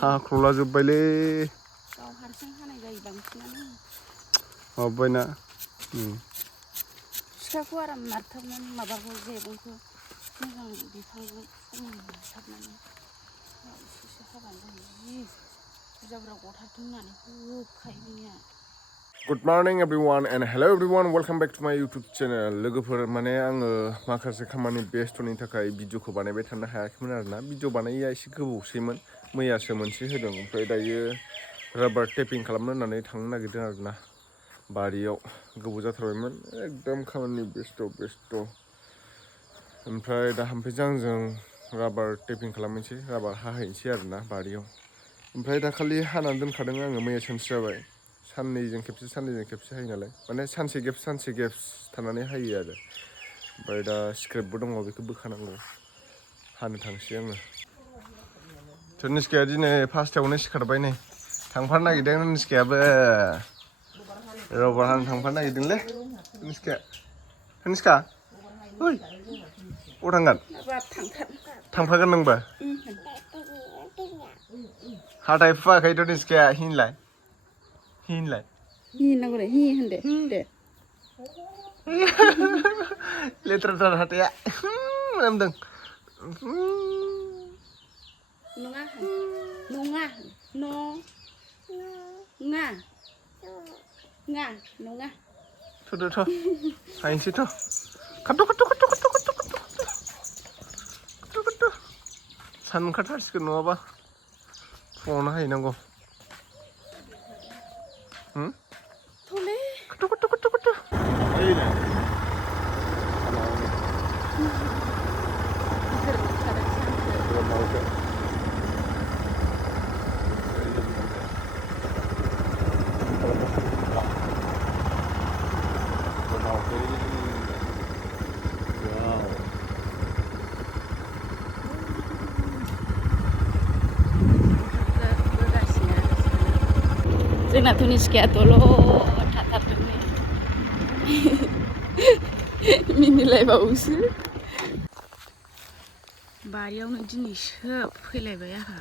हाख्ल'लाजोब्बायलै गाव हारसिं हानाय जायो बांसिनानो माबाबायना सिखाखौ आराम नारथाबनानै माबाखौ जेबंखौ मोजां बिफांजों समान नारथाबनानै एसे हाबानो जायो जि बुरजा बुरजा गथारथों होननानै होखायो बिनिया Good morning everyone and hello everyone, welcome back to my YouTube channel. लोगोफोर माने आङो माखासे खामानि बेस्थ'नि थाखाय भिडिअखौ बानायबाय थानो हायाखैमोन आरोना भिडिअ बानायैया एसे गोबावसैमोन मैयासो मोनसे होदों ओमफ्राय दायो राबार टेपिं खालामनो होननानै थांनो नागिरदों आरोना बारियाव गोबाव जाथारबायमोन एकदम खामानि बेस्थ' ओमफ्राय दा हामफैजों आंजों राबार टेपिं खालामनोसै राबार हाहैनोसै आरोना बारियाव ओमफ्राय दाखालि हानानै दोनखादों आङो मैया सानसे जाबाय साननैजों खेबसे हायो नालाय माने सानसे गेप्स थानानै हायो आरो ओमफ्राय दा स्क्रेपबो दङ बेखौ बोखानांगौ हानो थांसै आङो निस्काया दिनै फार्स्टआवनो सिखारबाय नै थांफानो नागिरदों निस्कायाबो रबार हानो थांफानो नागिरदोंलै निस्का ओइ अबाव थांगोन थांफागोन नोंबो हाथाय फुवाखैथ' निस्काया हिनलाय हिनांगौ रे हि होनदे दे लेथ्राथार हाथाया मोनामदों नङा थ'दोथ' हायनोसैथ' खाथ' सान ओंखारथारसिगोन नङाबा फुङावनो हायनांगौ जोंनाथ' निस्काया दलद थाथारदों मिनिलायबावोसो बारियावनो दिनैसो फैलायबाय आंहा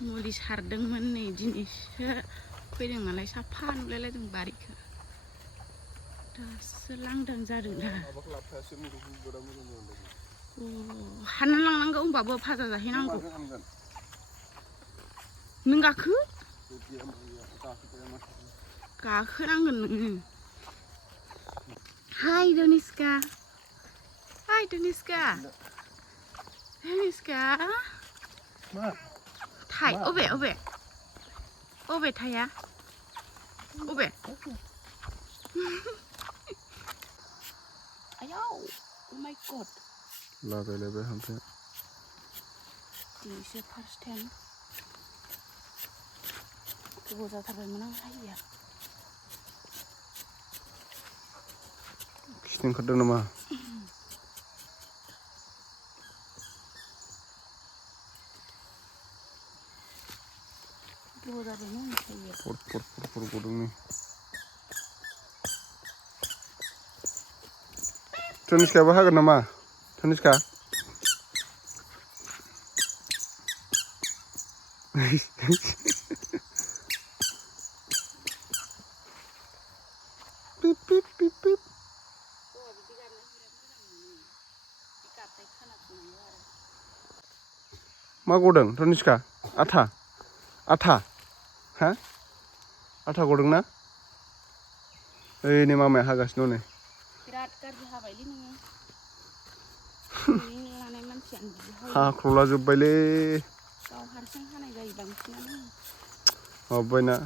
मुलि सारदोंमोन नै दिनैसो फैदों नालाय साफा नुलायलायदों बारिखौ दासो लांदां जादों दा हानना लांनांगौ होनबाबो भाजा जाहैनांगौ नों गाखोनांगोन नोङो हाय निस्का थाय अबे थाया अबे आयाव oh my god लागायलायबाय हामफे दिनैसो फार्स्ट टाइम गोबाव जाथारबायमोन आं हायिया खिनो ओंखारदों नामा गोबाव जाबायमोन हायिया फर गदों नै निस्कायाबो हागोन नामा निस्का मा गदों निस्का आथा हा आथा गदोंना ओइ नै मामाया हागासिनो नै बिराद गाज्रि हाबायलै नोङो लानाय मानसियानो बिदि हायो हाख्ल'लाजोब्बायलै गाव हारसिं हानाय जायो बांसिनानो माबाबायना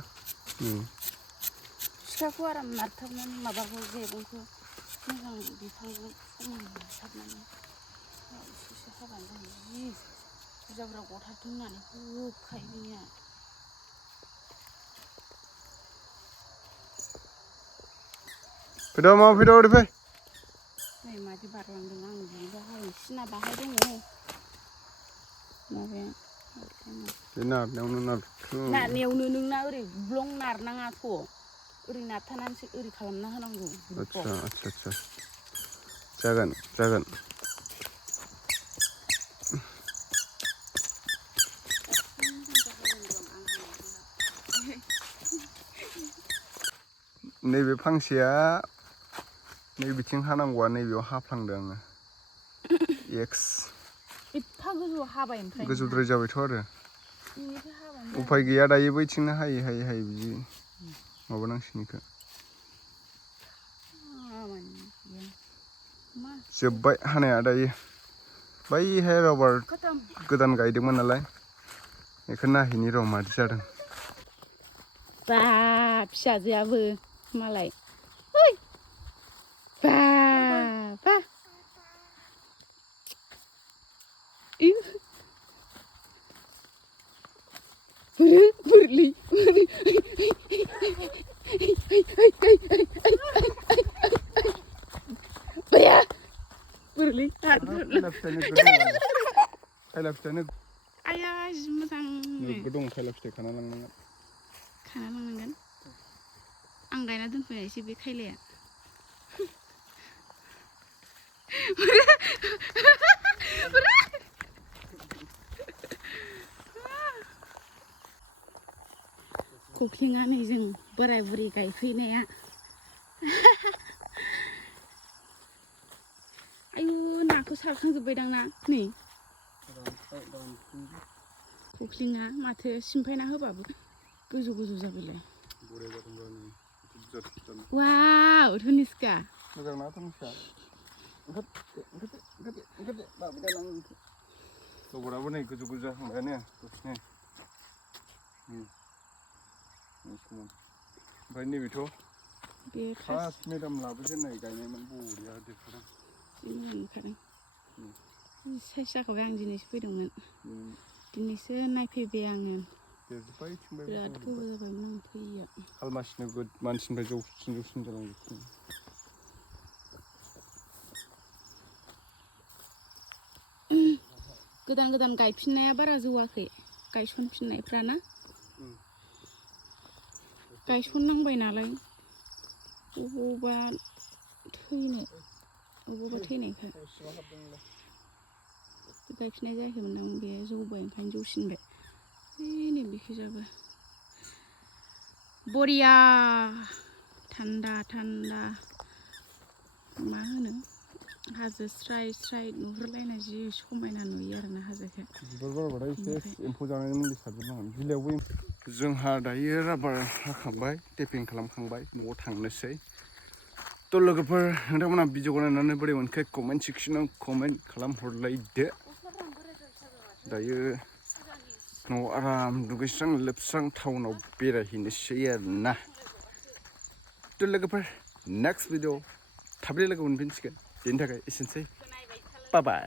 सिखाखौ आराम नारथाबनानै माबाखौ जेबंखौ मोजां बिफांजों समान नारथाबनानै एसे हाबानो जायो जि बुरजा बुरजा गथारथों होननानै होखायो बिनिया फैद' मामा फैद' ओरै फै नै मादि बारलांदों आं बिनिबो हायनो सिना बाहाय दङ माबाया बे नारनायावनो नारनायावनो नोंना ओरै ब्लं नारनाङाथ' ओरै नारथानानैसो ओरै खालामना होनांगौ आच्छा जागोन नैबे फांसेया नैबिथिं हानांगौआ नैबेयाव हाफ्लांदों आङो एफा गोजौ हाबाय ओमफ्राय गोजौद्राय जाबायथ' आरो बेनिफ्राय हाबाय उफाय गैया दायो बैथिंनो हायै बिदि माबानांसिगोन जोब्बाय हानाया दायो बैहाय रबार गोदान गायदोंमोन नालाय बेखौ नायहैनि र' मादि जादों बा फिसाजोआबो मालाय बा बुरलि बुरलि खायला फिथाइयानो आया जि मोजां नोगोद दं खायला फिथाइ खाना लांनांगोन आं गायना दोनफैनायसै बे खायलाया खख्लिङा नै जों बोराय बुरि गायफैनाया आयु नाखौ सारखांजोब्बायदां ना नै खख्लिङा माथो सिमफायना होबाबो गोजौ जाबायलाय वाव धनिस्का मोजां ना धनिस्का लबराबो नै गोजौ जाहांबायानो दसेनो ओमफ्राय नैबेथ' बे फार्स्ट मेदाम लाबोजेननाय गायनायमोन बरिया देरखादों नुखादों साइज जाखाबाय आं दिनैसो फैदोंमोन दिनैसो नायफैबाय आङो बिराद गोबाव जाबायमोन आं फैयैया खालमासिनो मानसिनिफ्राय जौसिन जालांजोबसिगोन गोदान गायफिननाया बारा जौवाखै गायसनफिननायफ्रा ना गायसननांबाय नालाय अबावबा थैनायखाय गायफिननाय जायाखैमोन आं बे जौबाय ओंखायनो जौसिनबाय नै बेखैजाबो बरिया थान्दा मा होनो हाजो स्राय नुहुरलायनाय जि समायना नुयो आरोना हाजोखौ बिबार बारबाथाय एसे एम्फौ जानायनि मुलि सारजोबनांगोन बिलाइयावबो जोंहा दायो राबार हाखांबाय टेपिं खालामखांबाय न'आव थांनोसै थ' लोगोफोर नोंथांमोना भिडिअखौ नायनानै बोरै मोनखो कमेन्ट सेक्सनाव कमेन्ट खालामहरलायदो दायो न'आव आराम दुगैस्रां लोबस्रां टाउनाव बेरायहैनोसै आरोना थ' लोगोफोर नेक्स्ट भिडिअ थाबैनो लोगो मोनफिनसिगोन बेनि थाखाय एसेनोसै बाय